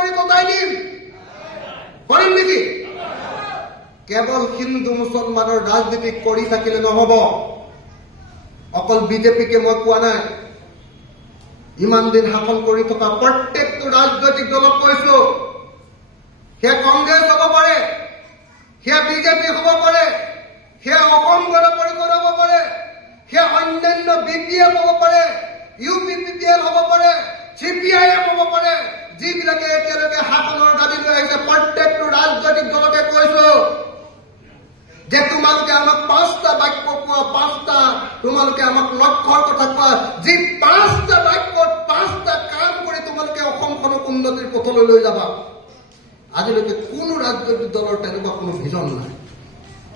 কৰি কটাই দিম পাৰিম নেকি কেৱল হিন্দু মুছলমানৰ ৰাজনীতি কৰি থাকিলে নহব অকল বিজেপিকে মই কোৱা নাই ইমান দিন শাসন কৰি থকা প্ৰত্যেকটো ৰাজনৈতিক দলক কৈছো সেয়া কংগ্ৰেছ হ'ব পাৰে সেয়া বিজেপি হ'ব পাৰে সেয়া অসম গণ পৰিষদ হ'ব পাৰে সেয়া অন্যান্য বিপিএফ হ'ব পাৰে ইউপিপিএল হ'ব পাৰে চিপিআইএম হ'ব পাৰে যিবিলাকে এতিয়ালৈকে শাসনৰ দাবী লৈ আহিছে প্ৰত্যেকটো ৰাজনৈতিক দলকে কৈছো যে তোমালোকে আমাক 5টা বাক্য কোৱা 5টা তোমালোকে আমাক লক্ষ্যৰ কথা কোৱা যি 5টা বাক্যত 5টা কাম কৰি তোমালোকে অসমখনক উন্নতিৰ পথলৈ লৈ যাবা আজিলৈকে কোনো ৰাজনৈতিক দলৰ তেনেকুৱা কোনো ভিজন নাই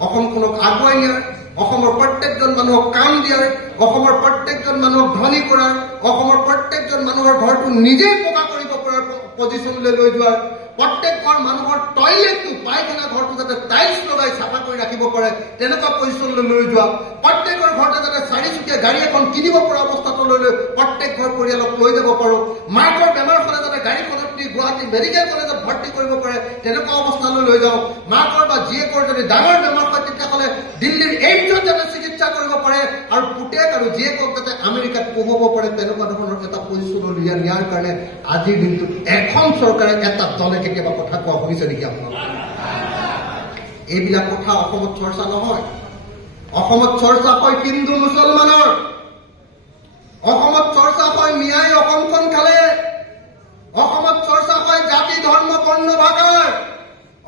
অসমখনক আগুৱাই নিয়াৰ অসমৰ প্ৰত্যেকজন মানুহক কাম দিয়াৰ অসমৰ প্ৰত্যেকজন মানুহক ধনী কৰাৰ অসমৰ প্ৰত্যেকজন মানুহৰ ঘৰটো নিজে পকা কৰিব পৰাৰ পজিশ্যনলৈ লৈ যোৱাৰ প্ৰত্যেক ঘৰ মানুহৰ টয়লেটটো পায়খানা ঘৰটো যাতে টাইলছ লগাই চাফা কৰি ৰাখিব পাৰে তেনেকুৱা পজিশ্যনলৈ লৈ যোৱা প্ৰত্যেকৰ ঘৰতে যাতে 4চকীয়া গাড়ী এখন কিনিব পৰা অৱস্থালৈ লৈ প্ৰত্যেক ঘৰ পৰিয়ালক লৈ যাব পাৰো মাকৰ বেমাৰ হ'লে যাতে গাড়ীখনত নি গুৱাহাটী মেডিকেল কলেজত ভৰ্তি কৰিব পাৰে তেনেকুৱা অৱস্থালৈ লৈ যাওঁ মাকৰ বা জীয়েকৰ যদি ডাঙৰ বেমাৰ হয় তেতিয়াহ'লে দিল্লীৰ এইমছত যাতে চিকিৎসা কৰিব পাৰে আৰু পুতেক আৰু জীয়েকক যাতে আমেৰিকাত পঢ়াব পাৰে তেনেকুৱা ধৰণৰ এটা পজিশ্যনলৈ নিয়াৰ কাৰণে আজিৰ দিনটোত এখন চৰকাৰে এটা দলে কেতিয়াবা কথা কোৱা শুনিছে নেকি আপোনালোকে এইবিলাক কথা অসমত চৰ্চা নহয় অসমত চৰ্চা হয় হিন্দু মুছলমানৰ অসমত চৰ্চা হয় মিয়াই অসমখন খালে অসমত চৰ্চা হয় জাতি ধৰ্ম বৰ্ণ ভাষাৰ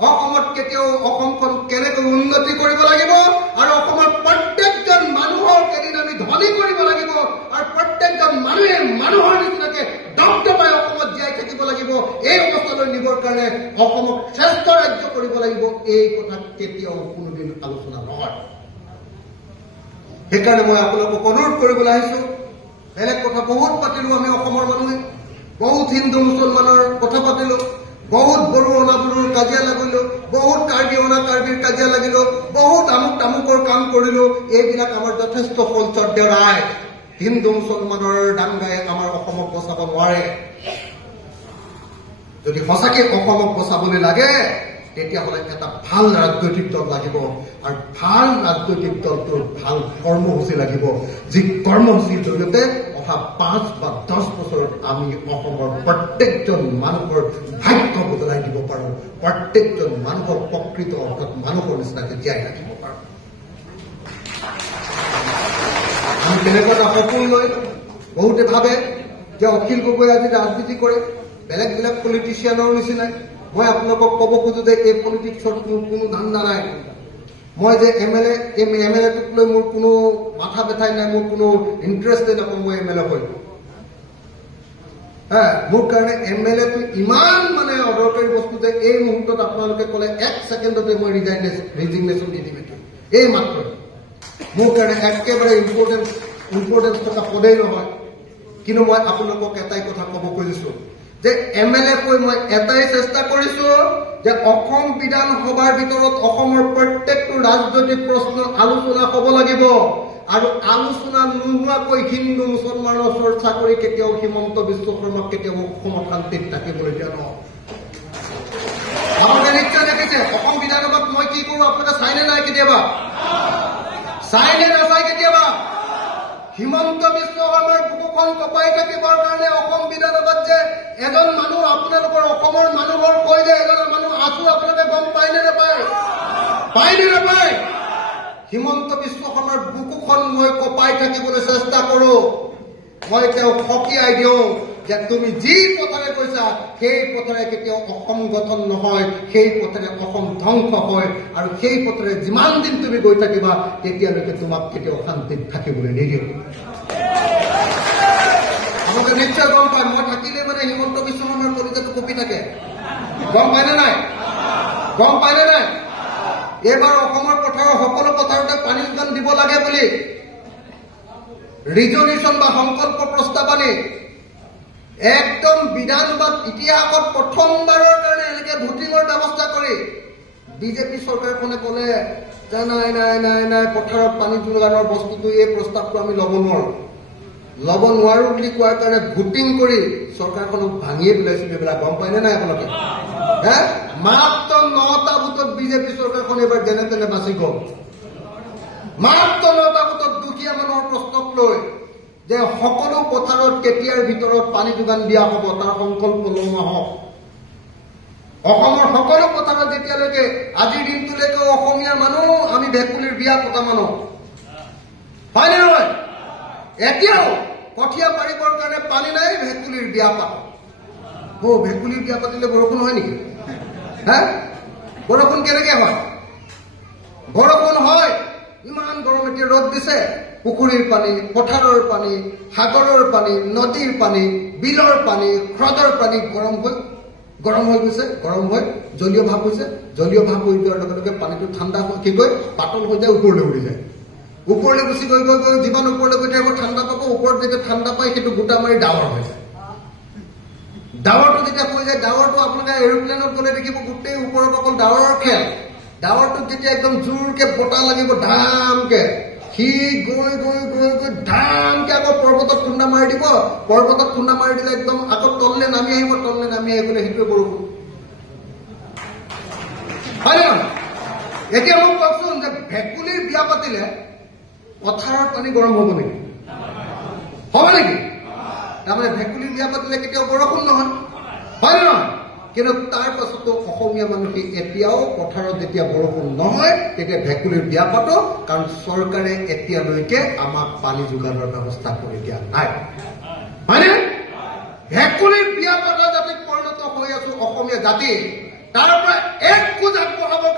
অসমত কেতিয়াও অসমখন কেনেকৈ উন্নতি কৰিব লাগিব আৰু অসমৰ প্ৰত্যেকজন মানুহৰ কেদিন আমি ধনী কৰিব লাগিব আৰু প্ৰত্যেকজন মানুহে মানুহৰ নিচিনাকে দপদপাই অসমত জীয়াই থাকিব লাগিব এই অৱস্থালৈ নিবৰ কাৰণে অসমক শ্ৰেষ্ঠ ৰাজ্য কৰিব লাগিব এই কথা কেতিয়াও কোনোদিন আলোচনা নহয় সেইকাৰণে মই আপোনালোকক অনুৰোধ কৰিবলৈ আহিছো বেলেগ কথা বহুত পাতিলো আমি অসমৰ মানুহে বহুত হিন্দু মুছলমানৰ কথা পাতিলো বহুত বড়ো অনাবড়োৰ কাজিয়া লাগিলো বহুত কাৰ্বি অনা কাৰ্বিৰ কাজিয়া লাগিলো বহুত আমুক তামুকৰ কাম কৰিলো এইবিলাক আমাৰ যথেষ্ট ফলচৰ দেৰাই হিন্দু মুছলমানৰ দাংগাই আমাৰ অসমক বচাব নোৱাৰে যদি সঁচাকৈ অসমক বচাবলৈ লাগে তেতিয়াহ'লে এটা ভাল ৰাজনৈতিক দল লাগিব আৰু ভাল ৰাজনৈতিক দলটোৰ ভাল কৰ্মসূচী লাগিব যি কৰ্মসূচীৰ জৰিয়তে অহা 5 বা 10 বছৰত আমি অসমৰ প্ৰত্যেকজন মানুহৰ ভাগ্য বদলাই দিব পাৰোঁ প্ৰত্যেকজন মানুহৰ প্ৰকৃত অৰ্থত মানুহৰ নিচিনাকে জীয়াই ৰাখিব পাৰোঁ আমি তেনেকুৱা এটা সপোন লৈ বহুতে ভাবে যে অখিল গগৈ আজি ৰাজনীতি কৰে বেলেগ বেলেগ পলিটিচিয়ানৰ নিচিনাই মই আপোনালোকক ক'ব খোজো যে এই পলিটিক্সৰ কোনো ধান্দা নাই মই যে এমএলএটোক লৈ মোৰ কোনো মাথা ব্যথাই নাই মোৰ কোনো ইণ্টাৰেষ্টে নাপাওঁ মই এমএলএ হৈ মোৰ কাৰণে এমএলএটো ইমান মানে অদৰকাৰী বস্তু যে এই মুহূৰ্তত আপোনালোকে ক'লে 1 ছেকেণ্ডতে মই ৰিজিগনেশ্যন দি দিম এই মাত্ৰ মোৰ কাৰণে একেবাৰে ইম্পৰ্টেঞ্চ থকা পদেই নহয় কিন্তু মই আপোনালোকক এটাই কথা ক'ব খুজিছো যে এমএলএ কৈ মই এটাই চেষ্টা কৰিছো যে অসম বিধানসভাৰ ভিতৰত অসমৰ প্ৰত্যেকটো ৰাজনৈতিক প্ৰশ্ন আলোচনা হ'ব লাগিব আৰু আলোচনা নোহোৱাকৈ হিন্দু মুছলমানৰ চৰ্চা কৰি কেতিয়াও হিমন্ত বিশ্ব শৰ্মাক কেতিয়াও অসমত শান্তিত থাকিবলৈ দিয়া নহয় আপোনালোকে নিশ্চয় দেখিছে অসম বিধানসভাত মই কি কৰোঁ আপোনালোকে চাইনে নাই কেতিয়াবা চাইনে নাচাই কেতিয়াবা হিমন্ত বিশ্ব শৰ্মাৰ বুকুখন কঁপাই থাকিবৰ কাৰণে অসম বিধানসভাত যে এজন মানুহ আপোনালোকৰ অসমৰ মানুহৰ কৈ যে এজন মানুহ আছো আপোনালোকে গম পায়নে নাপায় হিমন্ত বিশ্ব শৰ্মাৰ বুকুখন মই কঁপাই থাকিবলৈ চেষ্টা কৰোঁ মই তেওঁক সকীয়াই দিওঁ যে তুমি যি পথেৰে কৈছা সেই পথেৰে কেতিয়াও অসম গঠন নহয় সেই পথেৰে অসম ধ্বংস হয় আৰু সেই পথেৰে যিমান দিন তুমি গৈ থাকিবা তেতিয়ালৈকে তোমাক কেতিয়াও শান্তিত থাকিবলৈ নিদিওঁ আপোনালোকে নিশ্চয় গম পায় মই থাকিলে মানে হিমন্ত বিশ্ব শৰ্মাৰ কলিজাটো কঁপি থাকে গম পায়নে নাই এইবাৰ অসমৰ পথাৰৰ সকলো পথাৰতে পানী যোগান দিব লাগে বুলি ৰিজলিউশ্যন বা সংকল্প প্ৰস্তাৱ আনি একদম বিধানসভাত ইতিহাসত প্ৰথমবাৰৰ কাৰণে এনেকে ভোটিঙৰ ব্যৱস্থা কৰি বিজেপি চৰকাৰখনে ক'লে যে নাই পথাৰত পানী যোগানৰ বস্তুটো এই প্ৰস্তাৱটো আমি ল'ব নোৱাৰোঁ ল'ব নোৱাৰো বুলি কোৱাৰ কাৰণে ভোটিং কৰি চৰকাৰখনক ভাঙিয়ে পেলাইছিল। এইবিলাক গম পায়নে নাই আপোনালোকে? মাত্ৰ 9টা ভোটত বিজেপি চৰকাৰখন এইবাৰ যেনে তেনে বাচি গ'ল। মাত্ৰ 9টা ভোটত দুখীয়া মানুহৰ প্ৰশ্নক লৈ যে সকলো পথাৰত কেতিয়াৰ ভিতৰত পানী যোগান দিয়া হ'ব তাৰ সংকল্প লোৱা হওক। অসমৰ সকলো পথাৰত যেতিয়ালৈকে আজিৰ দিনটোলৈকে অসমীয়া মানুহ আমি ভেকুলীৰ বিয়া পতা মানুহ হয়নে নহয়? এতিয়াও কঠীয়া পাৰিবৰ কাৰণে পানী নাই, ভেকুলীৰ বিয়া পাতো। ভেকুলীৰ বিয়া পাতিলে বৰষুণ হয় নেকি? বৰষুণ কেনেকে হয়? বৰষুণ হয়, ইমান গৰম এতিয়া ৰ'দ দিছে, পুখুৰীৰ পানী, পথাৰৰ পানী, সাগৰৰ পানী, নদীৰ পানী, বিলৰ পানী, হ্ৰদৰ পানী গৰম হৈ গৈছে, গৰম হৈ জলীয় ভাৱ হৈছে। জলীয় ভাৱ হৈ যোৱাৰ লগে লগে পানীটো ঠাণ্ডা কি কয় পাতল হৈ যায়, ওপৰলৈ উৰি যায়। ওপৰলৈ গুচি গৈ গৈ গৈ যিমান ওপৰলৈ গৈ থাকিব ঠাণ্ডা পাব, ওপৰত যেতিয়া ঠাণ্ডা পায় সেইটো গোটা মাৰি ডাৱৰ হৈ যায়। ডাৱৰটো যেতিয়া হৈ যায়, ডাৱৰটো আপোনালোকে এৰোপ্লেনত গ'লে দেখিব গোটেই ওপৰত অকল ডাৱৰৰ খেল। ডাৱৰটোত যেতিয়া একদম জোৰকে বতাহ লাগিব ধামকে, সি গৈ গৈ গৈ গৈ ধামকে আকৌ পৰ্বতত খুন্দা মাৰি দিব। পৰ্বতত খুন্দা মাৰি দিলে একদম আকৌ তললে নামি আহিব, তললে নামি আহিবলৈ সেইটোৱে বৰষুণ। হয় নহয়? এতিয়া মোক কওকচোন যে ভেকুলীৰ বিয়া পাতিলে পথাৰৰ পানী গৰম হ'ব নেকি? হ'ব নেকি? তাৰমানে ভেকুলীৰ বিয়া পাতিলে কেতিয়াও বৰষুণ নহয়, হয় নহয়? কিন্তু তাৰ পাছতো অসমীয়া মানুহে এতিয়াও পথাৰত যেতিয়া বৰষুণ নহয় তেতিয়া ভেকুলীৰ বিয়া পাতো, কাৰণ চৰকাৰে এতিয়ালৈকে আমাক পানী যোগানৰ ব্যৱস্থা কৰি দিয়া নাই, হয়নে? ভেকুলীৰ বিয়া পতা জাতিত পৰিণত হৈ আছো অসমীয়া জাতি। তাৰ পৰা এক খোজ আগবঢ়াবৰ